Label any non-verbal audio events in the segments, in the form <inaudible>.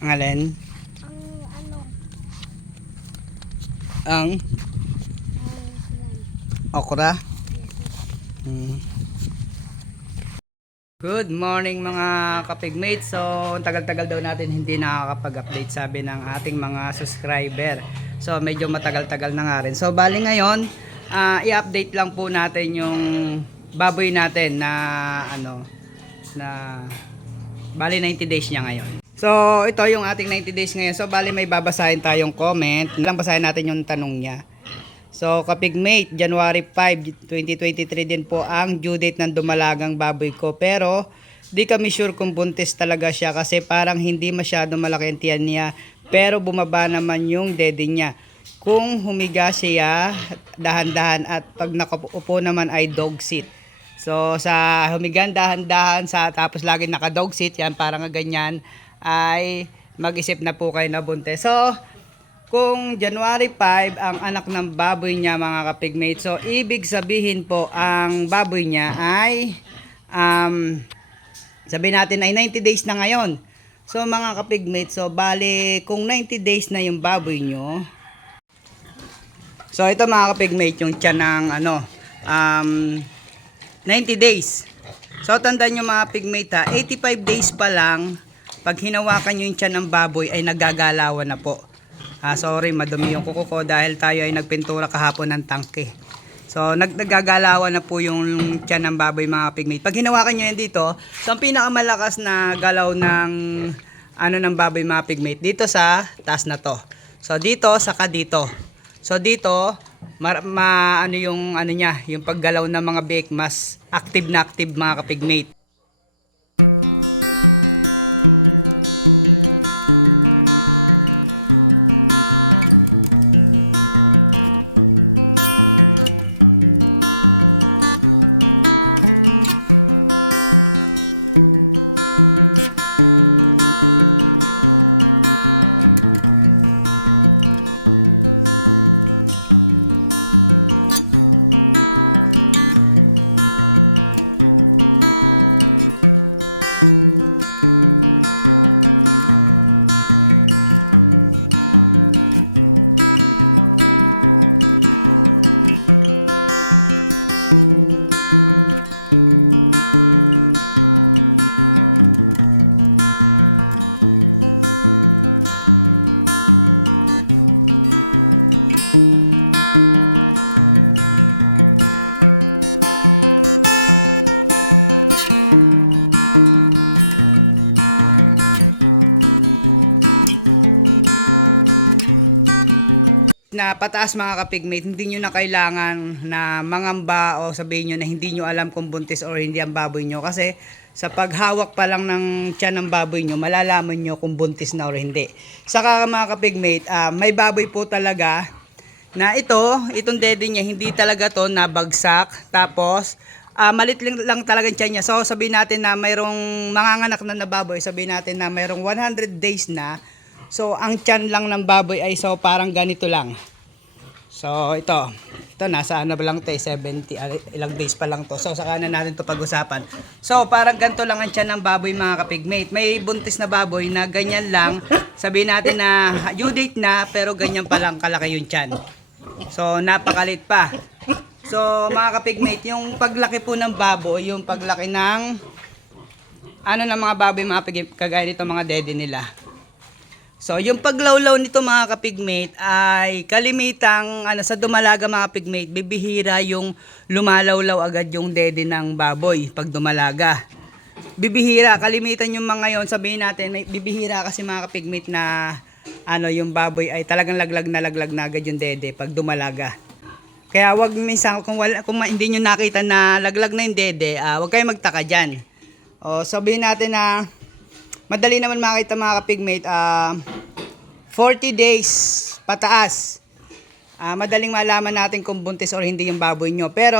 Ang alin? Ang ano, Ang ang okra? Hmm. Good morning mga kapigmates. So, tagal-tagal daw natin hindi nakakapag-update sabi ng ating mga subscriber. So, medyo matagal-tagal na nga rin. So, bali ngayon, ah, i-update lang po natin yung baboy natin na ano na bali 90 days niya ngayon. So, ito yung ating 90 days ngayon. So, bali may babasahin tayong comment. Lang basahin natin yung tanong niya. So, kapigmate, January 5, 2023 din po ang due date ng dumalagang baboy ko. Pero, di kami sure kung buntis talaga siya kasi parang hindi masyado malaki ang tiyan niya. Pero bumaba naman yung dede niya. Kung humiga siya, dahan-dahan at pag nakaupo naman ay dog seat. So, sa humigan dahan-dahan sa tapos lagi naka dog seat, yan parang ganyan, ay mag-isip na po kayo na buntis. So, kung January 5 ang anak ng baboy niya mga kapigmate. So ibig sabihin po ang baboy niya ay um, sabi natin ay 90 days na ngayon. So mga kapigmate, so bali kung 90 days na yung baboy nyo. So ito mga kapigmate yung tiyan ng ano um, 90 days. So tandaan nyo mga pigmate ha, 85 days pa lang pag hinawakan nyo yung tiyan ng baboy ay nagagalawan na po. Ah, sorry, madumi yung kuko ko dahil tayo ay nagpintura kahapon ng tangke. So, nag nagagalawan na po yung tiyan ng baboy mga pigmate. Pag hinawakan nyo yan dito, so ang pinakamalakas na galaw ng ano ng baboy mga pigmate, dito sa taas na to. So, dito, saka dito. So, dito, ma, ma- ano yung ano niya, yung paggalaw ng mga bake, mas active na active mga kapigmate. Na pataas mga kapigmate, hindi nyo na kailangan na mangamba o sabihin nyo na hindi nyo alam kung buntis or hindi ang baboy nyo. Kasi sa paghawak pa lang ng tiyan ng baboy nyo, malalaman nyo kung buntis na or hindi. Saka mga kapigmate, ah, may baboy po talaga na ito, itong dede niya, hindi talaga to nabagsak. Tapos, ah malit lang, lang talaga tiyan niya. So, sabihin natin na mayroong manganganak na na baboy, sabihin natin na mayroong 100 days na. So, ang tiyan lang ng baboy ay so parang ganito lang. So, ito. Ito, nasa ano ba lang eh, 70, ah, ilang days pa lang to. So, saka na natin to pag-usapan. So, parang ganito lang ang tiyan ng baboy mga kapigmate. May buntis na baboy na ganyan lang. Sabihin natin na due date na, pero ganyan pa lang kalaki yung tiyan. So, napakalit pa. So, mga kapigmate, yung paglaki po ng baboy, yung paglaki ng ano ng mga baboy mga pig- kagaya nito mga dede nila. So, yung paglawlaw nito mga kapigmate ay kalimitang ano, sa dumalaga mga pigmate, bibihira yung lumalawlaw agad yung dede ng baboy pag dumalaga. Bibihira, kalimitan yung mga yon sabihin natin, may bibihira kasi mga kapigmate na ano yung baboy ay talagang laglag na laglag na agad yung dede pag dumalaga. Kaya wag minsan kung wala kung hindi niyo nakita na laglag na yung dede, ah, wag kayong magtaka diyan. O sabihin natin na madali naman makita mga kapigmate, ah 40 days pataas. Ah, madaling malaman natin kung buntis or hindi yung baboy nyo. Pero,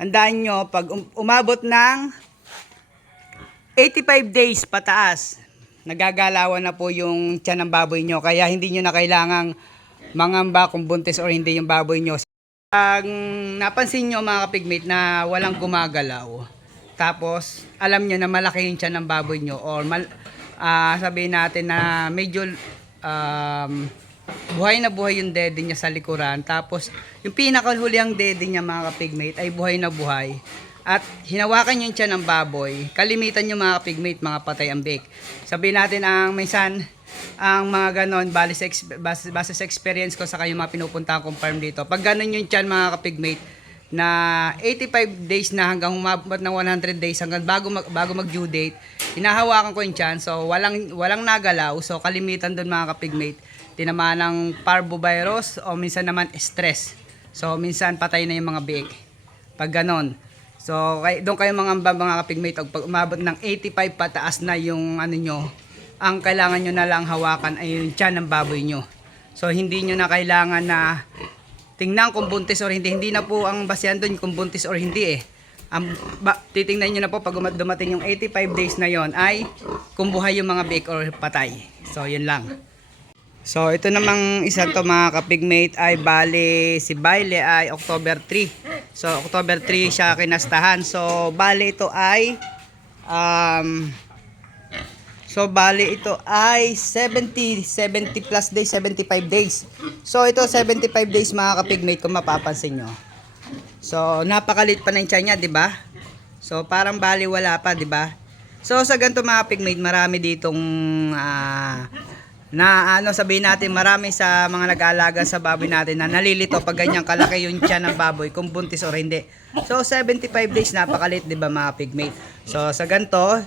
tandaan nyo, pag um- umabot ng 85 days pataas, nagagalawan na po yung tiyan ng baboy nyo. Kaya hindi nyo na kailangang mangamba kung buntis or hindi yung baboy nyo. Pag napansin nyo mga kapigmate na walang gumagalaw, tapos alam nyo na malaki yung tiyan ng baboy nyo or mal, ah sabihin natin na medyo um, buhay na buhay yung dede niya sa likuran. Tapos, yung pinakahuli ang dede niya mga kapigmate ay buhay na buhay. At hinawakan yung tiyan ng baboy. Kalimitan yung mga kapigmate, mga patay bake. Sabihin natin ang minsan, ang mga ganon, base base, base sa experience ko sa kayo mga pinupunta kong farm dito. Pag ganon yung tiyan mga kapigmate, na 85 days na hanggang umabot ng 100 days hanggang bago mag, bago mag due date hinahawakan ko yung tiyan. So walang walang nagalaw. So kalimitan doon mga kapigmate. Tinamaan ng parvovirus o minsan naman stress. So minsan patay na yung mga biik pag ganon. So kay, doon kayo mga mga, kapigmate pag umabot ng 85 pataas na yung ano nyo ang kailangan nyo na lang hawakan ay yung tiyan ng baboy nyo. So hindi nyo na kailangan na tingnan kung buntis or hindi. Hindi na po ang basehan doon kung buntis or hindi eh. Ang ba, titingnan nyo na po pag uma- dumating yung 85 days na yon ay kung buhay yung mga bake or patay. So, yun lang. So, ito namang isa to mga kapigmate ay bali, si Baile ay October 3. So, October 3 siya kinastahan. So, bali ito ay um, So, bali ito ay 70, 70 plus days, 75 days. So, ito 75 days mga kapigmate kung mapapansin nyo. So, napakalit pa na yung niya, di ba? So, parang bali wala pa, di ba? So, sa ganito mga kapigmate, marami ditong ah, na ano sabihin natin marami sa mga nag-aalaga sa baboy natin na nalilito pag ganyang kalaki yung tiyan ng baboy kung buntis or hindi. So 75 days napakalit 'di ba mga pigmate. So sa ganito,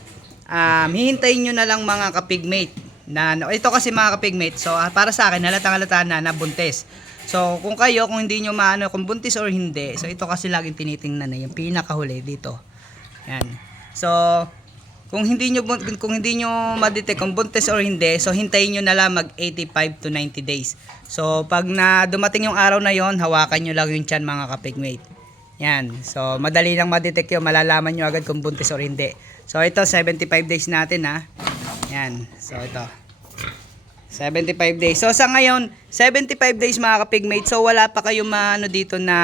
um, hihintayin nyo na lang mga kapigmate na na- ito kasi mga kapigmate so ah, para sa akin halatang halata na na buntis so kung kayo kung hindi nyo maano kung buntis or hindi so ito kasi laging tinitingnan na yung pinakahuli dito yan so kung hindi nyo kung hindi nyo ma-detect kung buntis or hindi so hintayin nyo na lang mag 85 to 90 days so pag na dumating yung araw na yon hawakan nyo lang yung tiyan mga kapigmate yan. So, madali lang ma-detect yun. Malalaman nyo agad kung buntis or hindi. So, ito, 75 days natin, ha. Yan. So, ito. 75 days. So, sa ngayon, 75 days, mga kapigmate. So, wala pa kayong maano dito na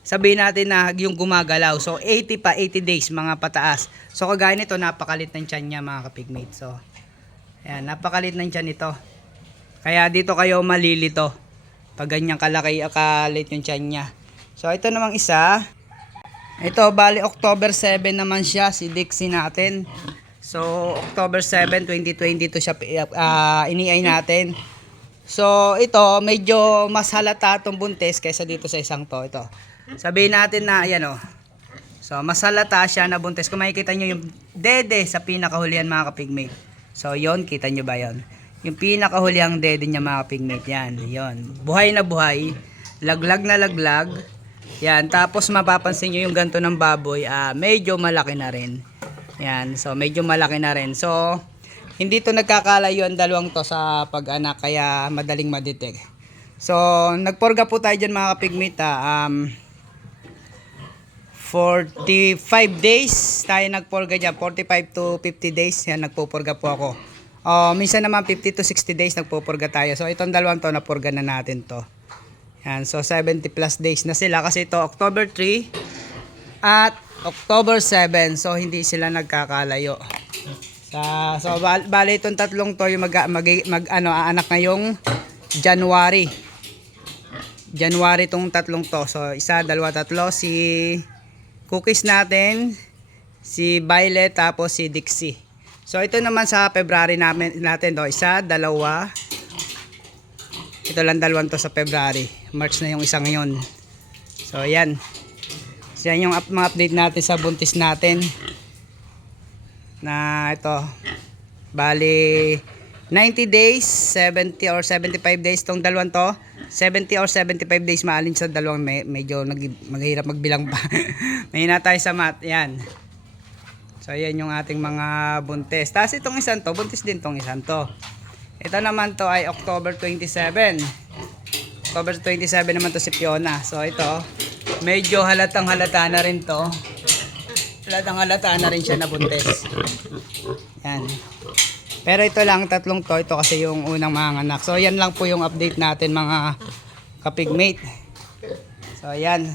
sabihin natin na yung gumagalaw. So, 80 pa, 80 days, mga pataas. So, kagaya nito, napakalit ng tiyan niya, mga kapigmate. So, yan. Napakalit ng tiyan nito. Kaya dito kayo malilito. Pag ganyang kalaki, kalit yung tiyan niya. So, ito namang isa. Ito, bali October 7 naman siya, si Dixie natin. So, October 7, 2022 siya uh, iniay natin. So, ito, medyo mas halata itong buntis kaysa dito sa isang to. Ito. Sabihin natin na, ayan o. So, mas halata siya na buntis. Kung makikita nyo yung dede sa pinakahulihan mga kapigmate. So, yon kita nyo ba yon Yung pinakahulihang dede niya mga kapigmate. Yan, yon Buhay na buhay. Laglag na laglag. Yan, tapos mapapansin nyo yung ganto ng baboy, ah, medyo malaki na rin. Yan, so medyo malaki na rin. So, hindi to nagkakalayo ang dalawang to sa pag-anak, kaya madaling madetect. So, nagporga po tayo dyan mga kapigmate, ah, um, 45 days tayo nagporga dyan, 45 to 50 days, yan nagpupurga po ako. Oh, minsan naman 50 to 60 days nagpupurga tayo. So, itong dalawang to, napurga na natin to. Yan, so 70 plus days na sila kasi ito October 3 at October 7. So hindi sila nagkakalayo. Sa so bal, bali itong tatlong to yung mag, mag, mag ano aanak ngayong January. January tong tatlong to. So isa, dalawa, tatlo si Cookies natin, si Violet tapos si Dixie. So ito naman sa February namin natin do, isa, dalawa, ito lang dalawang to sa February. March na yung isa ngayon. So, ayan. So, yan yung up, mga update natin sa buntis natin. Na ito. Bali, 90 days, 70 or 75 days tong dalawang to. 70 or 75 days maalin sa dalawang me- medyo nag maghirap magbilang pa. <laughs> Mahina tayo sa math. Yan. So, ayan yung ating mga buntis. Tapos itong isang to, buntis din tong isang to. Ito naman to ay October 27. October 27 naman to si Fiona. So ito, medyo halatang halata na rin to. Halatang halata na rin siya na buntis. Yan. Pero ito lang, tatlong to. Ito kasi yung unang mga anak. So yan lang po yung update natin mga kapigmate. So yan.